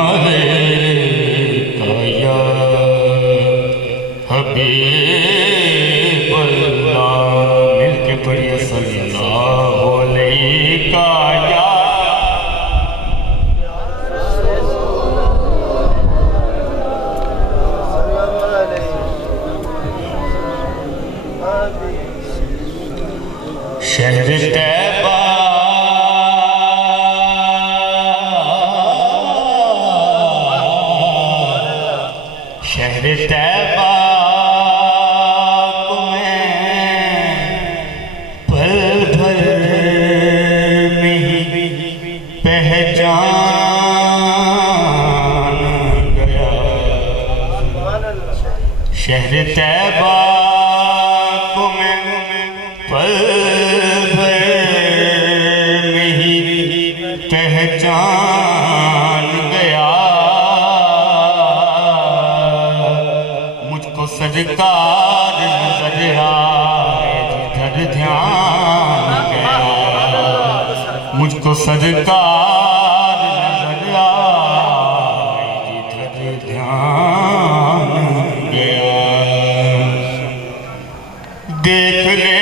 अलैका या हबीब अल्लाह। मिलके पढ़िए सल्लल्लाहु अलैका या शहर तैबा शहर तैबा को मैं पल भर में ही पहचान गया। शहर तैबा को मैं पल पहचान गया। मुझको सरकार नजर आए जिधर ध्यान गया। मुझको सरकार नजर आए जिधर ध्यान गया। देख ले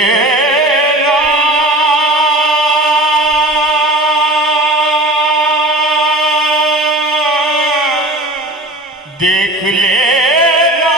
देख लेना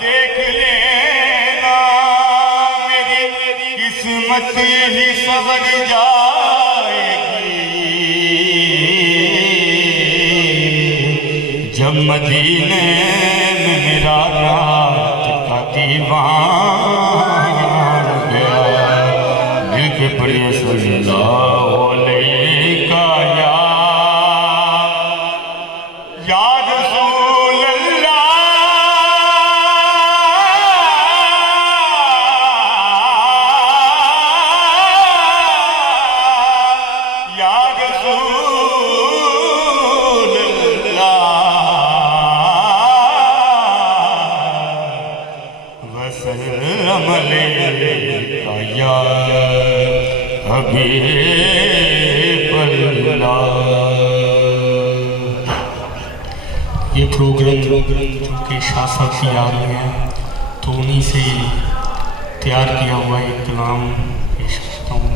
देख लेना किस्मत ही सवर जाएगी जब मदीने में मेरा नात का दीवान गया। दिल के पढ़िए सल्लल्लाहु अलैका या रसूल अल्लाह। वसल्लम अलैका या हबीब अल्लाह। ये प्रोग्राम के शाह साहब की याद में है तो उन्हीं से तैयार किया हुआ एक कलाम पेश करता हूँ।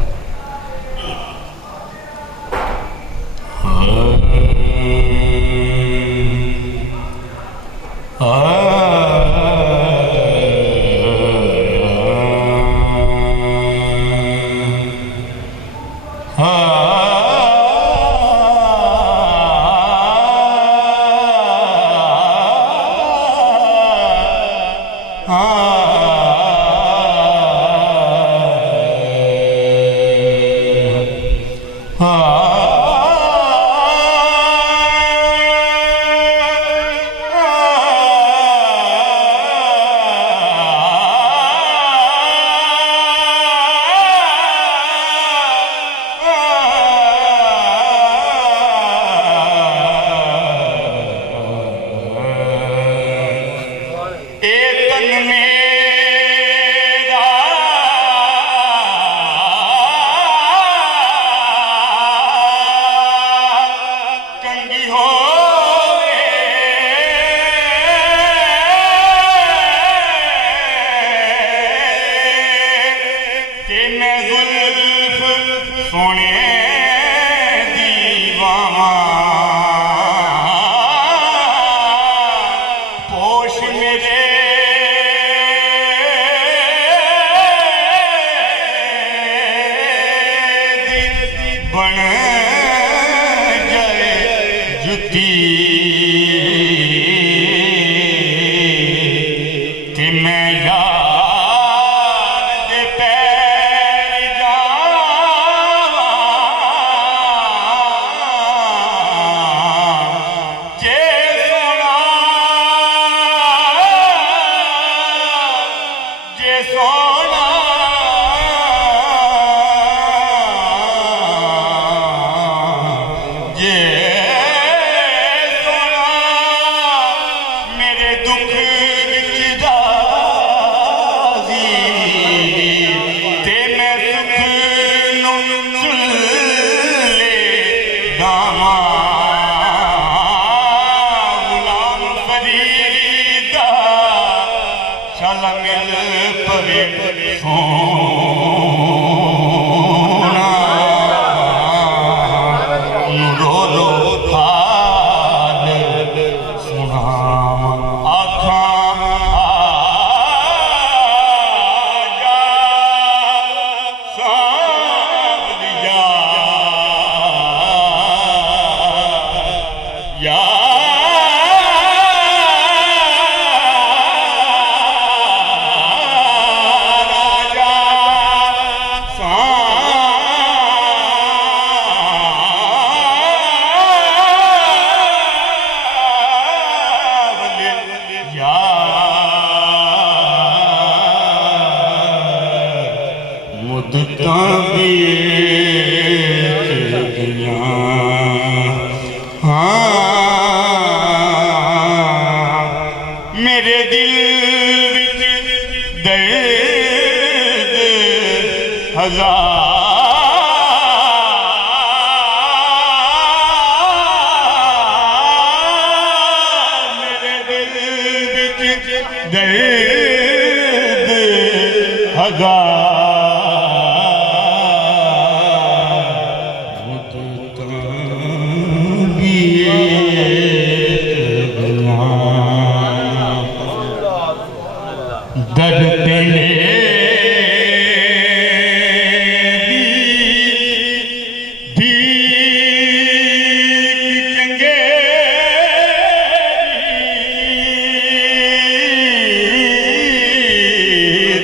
सोने दीवाना पोश मेरे बन जाए जुती ते मैं यार दे पैर जावां दामा गुलाम फरीदा शाला मिल पवे सोना रो रो हाल सुना आखा मेरे दिल विच दर्द हजार मेरे दिल विच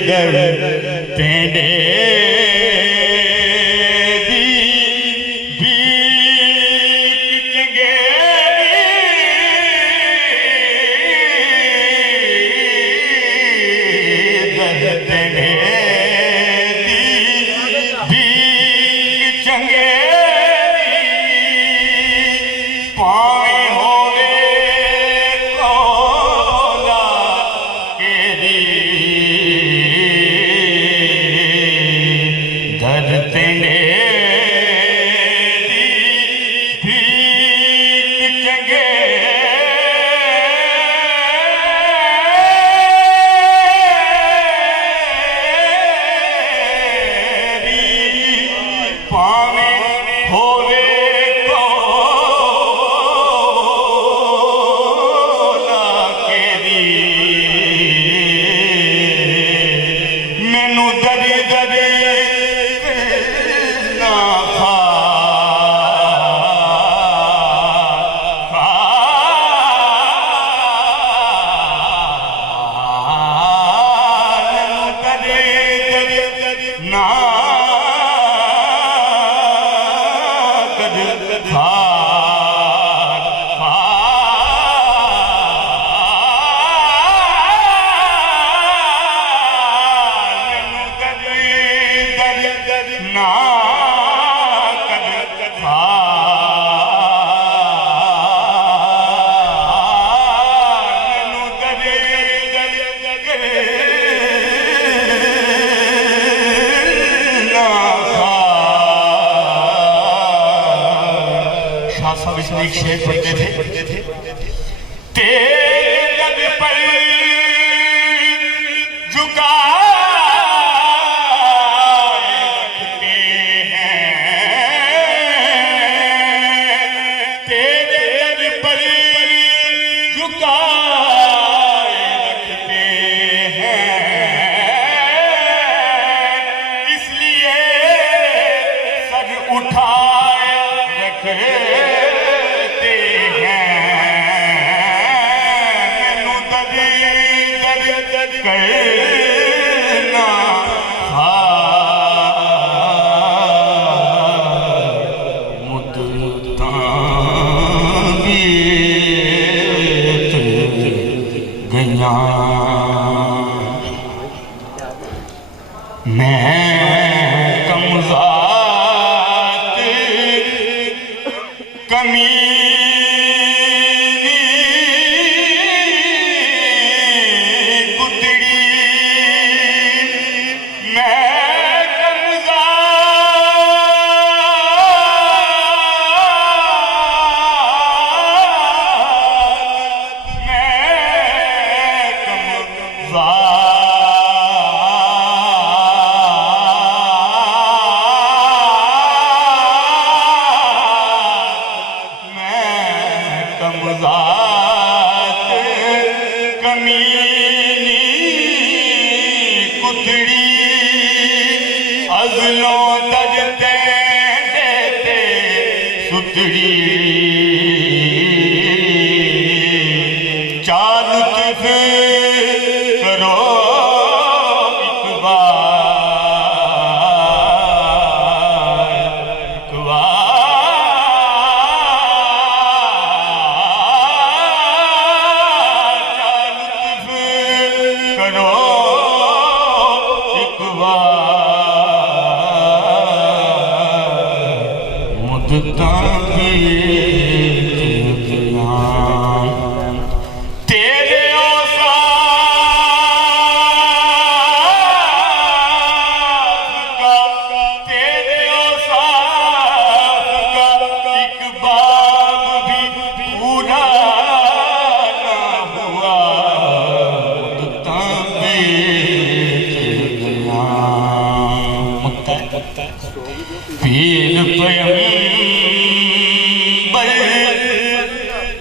दर्द हजार एक शेर पढ़ते थे तेरे लब पर झुका रखते हैं तेरे लब पर झुका रखते हैं इसलिए सर उठाए रखे करना मुद्दां बीत गईयां मैं कमज़ात कमी मजाक कमीनी कुतड़ी अजलों दजते देते सुतड़ी चाल तुफ करो पीर पैगंबर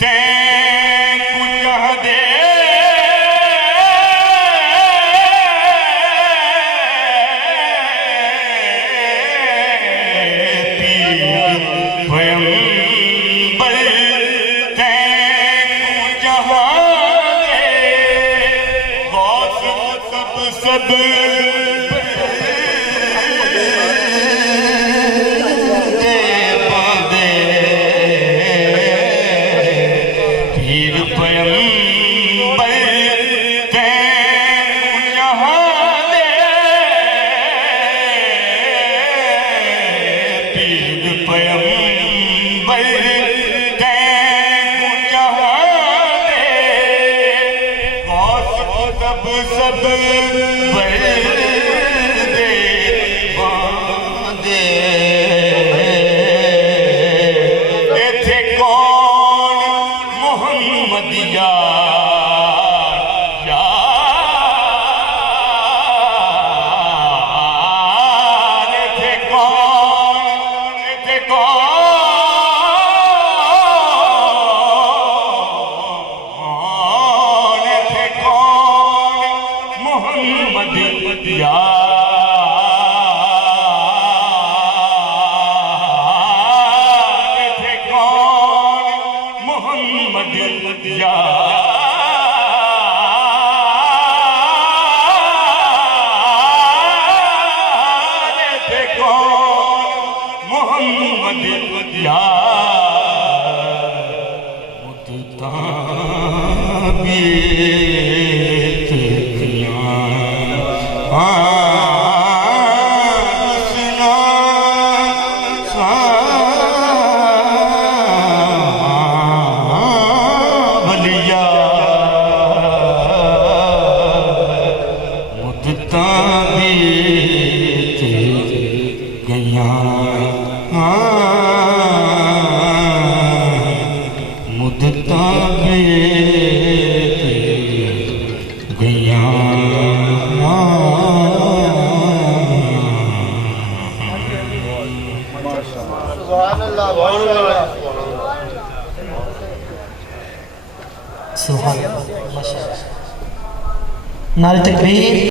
तैं कुछ दे पीर पैगंबर तैं कुछ दे गौस सब सब दे बांधे इत्थे कौन मोहम्मद यार यार इत्थे कौन मोहम्मद यार थे कौन मोहम्मद यार थे कौन मोहम्मद यार मुद्दा भी नारे तकबीर।